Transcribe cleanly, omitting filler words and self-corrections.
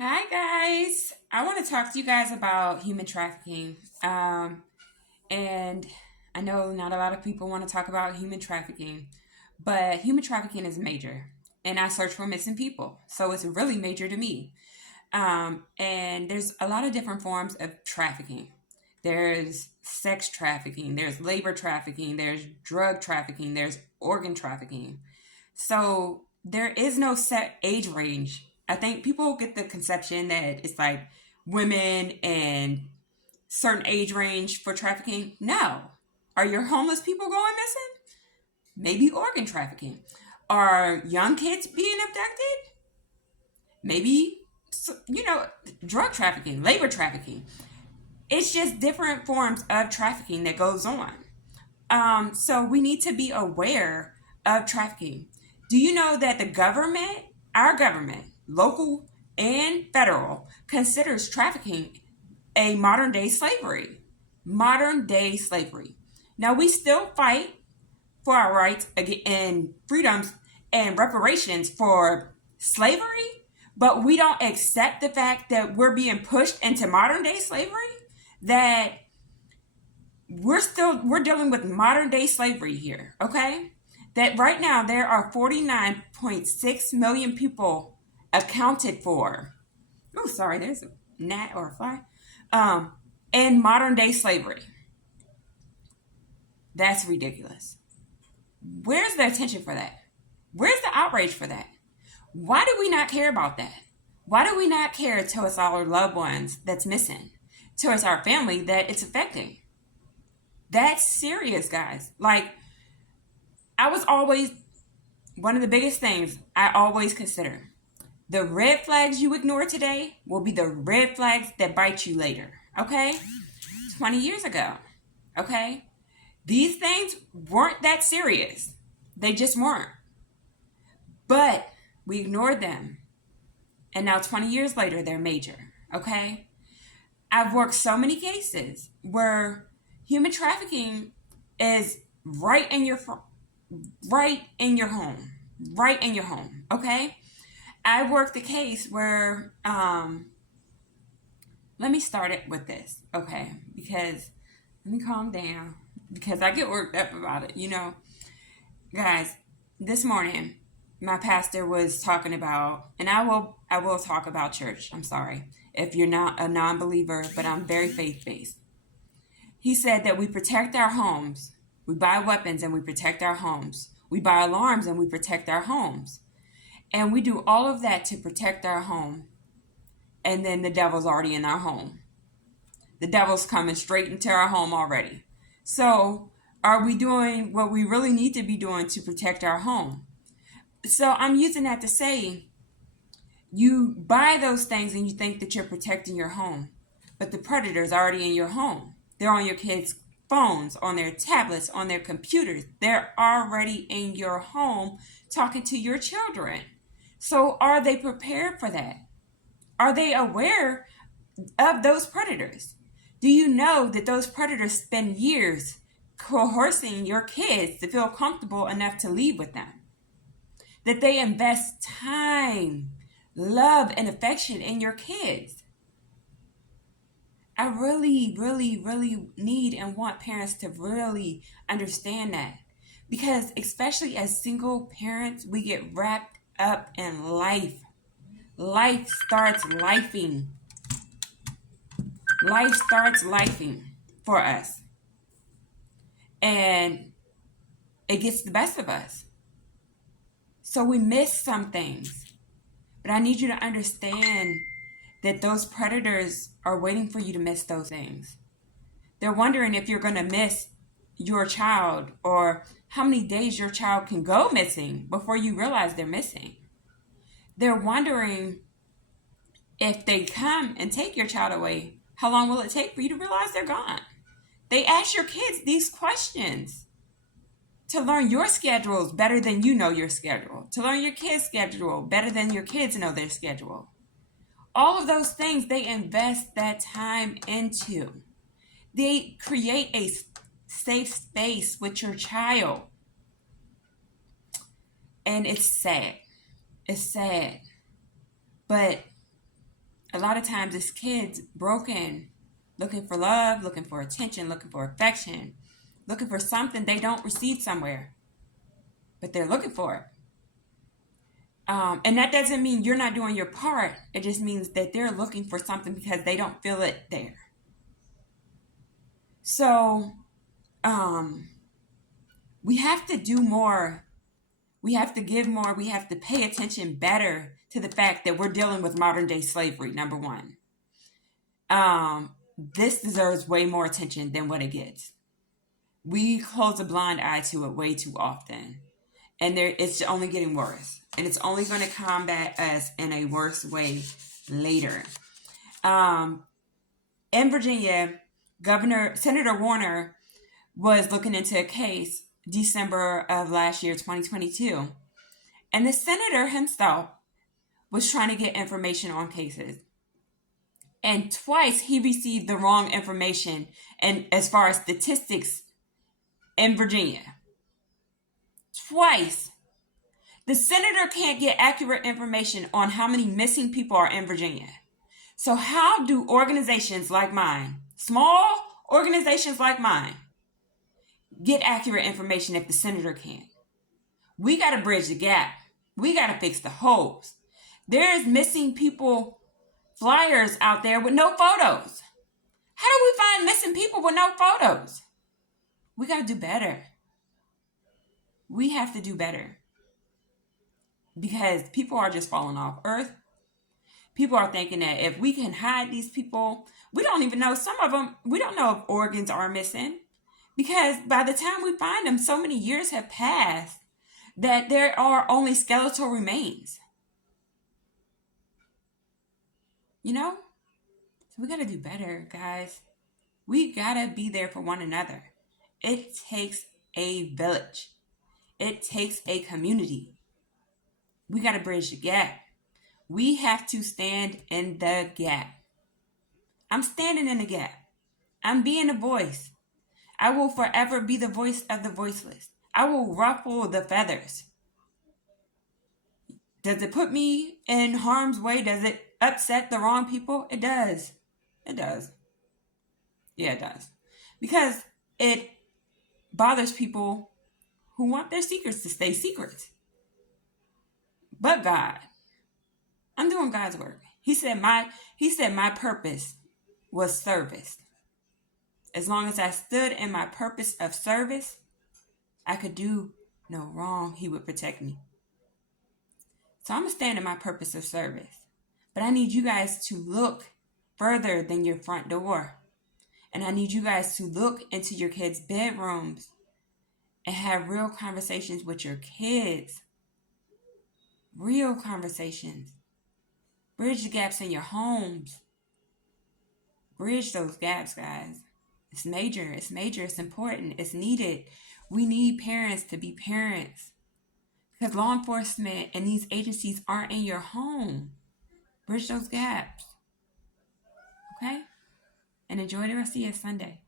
Hi, guys. I want to talk to you guys about human trafficking. And I know not a lot of people want to talk about human trafficking, but human trafficking is major. And I search for missing people. So it's really major to me. And there's a lot of different forms of trafficking. There's sex trafficking, there's labor trafficking, there's drug trafficking, there's organ trafficking. So there is no set age range. I think people get the conception that it's like women and certain age range for trafficking. No. Are your homeless people going missing? Maybe organ trafficking. Are young kids being abducted? Maybe, drug trafficking, labor trafficking. It's just different forms of trafficking that goes on. So we need to be aware of trafficking. Do you know that the government, our government, local and federal, considers trafficking a modern day slavery? Modern day slavery. Now, we still fight for our rights and freedoms and reparations for slavery, but we don't accept the fact that we're being pushed into modern day slavery, that we're dealing with modern day slavery here, okay? That right now there are 49.6 million people accounted for. Oh, sorry, there's a gnat or a fly. In modern day slavery. That's ridiculous. Where's the attention for that? Where's the outrage for that? Why do we not care about that? Why do we not care towards our loved ones that's missing, towards our family that it's affecting? That's serious, guys. Like, I was always, one of the biggest things I always consider, the red flags you ignore today will be the red flags that bite you later. Okay? 20 years ago. Okay? These things weren't that serious. They just weren't. But we ignored them. And now 20 years later, they're major. Okay? I've worked so many cases where human trafficking is right in your home. Right in your home. Okay? I worked a case where let me start it with this, okay? Because let me calm down because I get worked up about it, Guys, this morning my pastor was talking about, and I will talk about church. I'm sorry if you're not a non-believer, but I'm very faith-based. He said that we protect our homes. We buy weapons and we protect our homes. We buy alarms and we protect our homes. And we do all of that to protect our home. And then the devil's already in our home. The devil's coming straight into our home already. So are we doing what we really need to be doing to protect our home? So I'm using that to say, you buy those things and you think that you're protecting your home, but the predator's already in your home. They're on your kids' phones, on their tablets, on their computers. They're already in your home talking to your children. So are they prepared for that? Are they aware of those predators? Do you know that those predators spend years coercing your kids to feel comfortable enough to leave with them? That they invest time, love, and affection in your kids. I really, really, really need and want parents to really understand that. Because especially as single parents, we get wrapped up in life. Life starts lifing. Life starts lifing for us. And it gets the best of us. So we miss some things. But I need you to understand that those predators are waiting for you to miss those things. They're wondering if you're going to miss your child or how many days your child can go missing before you realize they're missing. They're wondering if they come and take your child away, how long will it take for you to realize they're gone? They ask your kids these questions to learn your schedules better than you know your schedule, to learn your kids' schedule better than your kids know their schedule. All of those things they invest that time into. They create a safe space with your child. And it's sad. It's sad. But A lot of times it's kids broken, looking for love, looking for attention, looking for affection, looking for something they don't receive somewhere, but they're looking for it. And that doesn't mean you're not doing your part. It just means that they're looking for something because they don't feel it there. So we have to do more. We have to give more. We have to pay attention better to the fact that we're dealing with modern day slavery, number one. This deserves way more attention than what it gets. We close a blind eye to it way too often. And it's only getting worse. And it's only going to combat us in a worse way later. In Virginia, Senator Warner was looking into a case December of last year, 2022. And the senator himself was trying to get information on cases. And twice he received the wrong information and as far as statistics in Virginia. Twice. The senator can't get accurate information on how many missing people are in Virginia. So how do organizations like mine, small organizations like mine, get accurate information if the senator can't? We got to bridge the gap. We got to fix the holes. There's missing people flyers out there with no photos. How do we find missing people with no photos? We got to do better. We have to do better. Because people are just falling off earth. People are thinking that if we can hide these people, we don't even know some of them. We don't know if organs are missing. Because by the time we find them, so many years have passed that there are only skeletal remains. You know? So we got to do better, guys. We got to be there for one another. It takes a village. It takes a community. We got to bridge the gap. We have to stand in the gap. I'm standing in the gap. I'm being a voice. I will forever be the voice of the voiceless. I will ruffle the feathers. Does it put me in harm's way? Does it upset the wrong people? It does. It does. Yeah, it does. Because it bothers people who want their secrets to stay secret. But God, I'm doing God's work. He said my purpose was service. As long as I stood in my purpose of service, I could do no wrong. He would protect me. So I'm going to stand in my purpose of service. But I need you guys to look further than your front door. And I need you guys to look into your kids' bedrooms and have real conversations with your kids. Real conversations. Bridge the gaps in your homes. Bridge those gaps, guys. It's major. It's major. It's important. It's needed. We need parents to be parents. Because law enforcement and these agencies aren't in your home. Bridge those gaps. Okay? And enjoy the rest of your Sunday.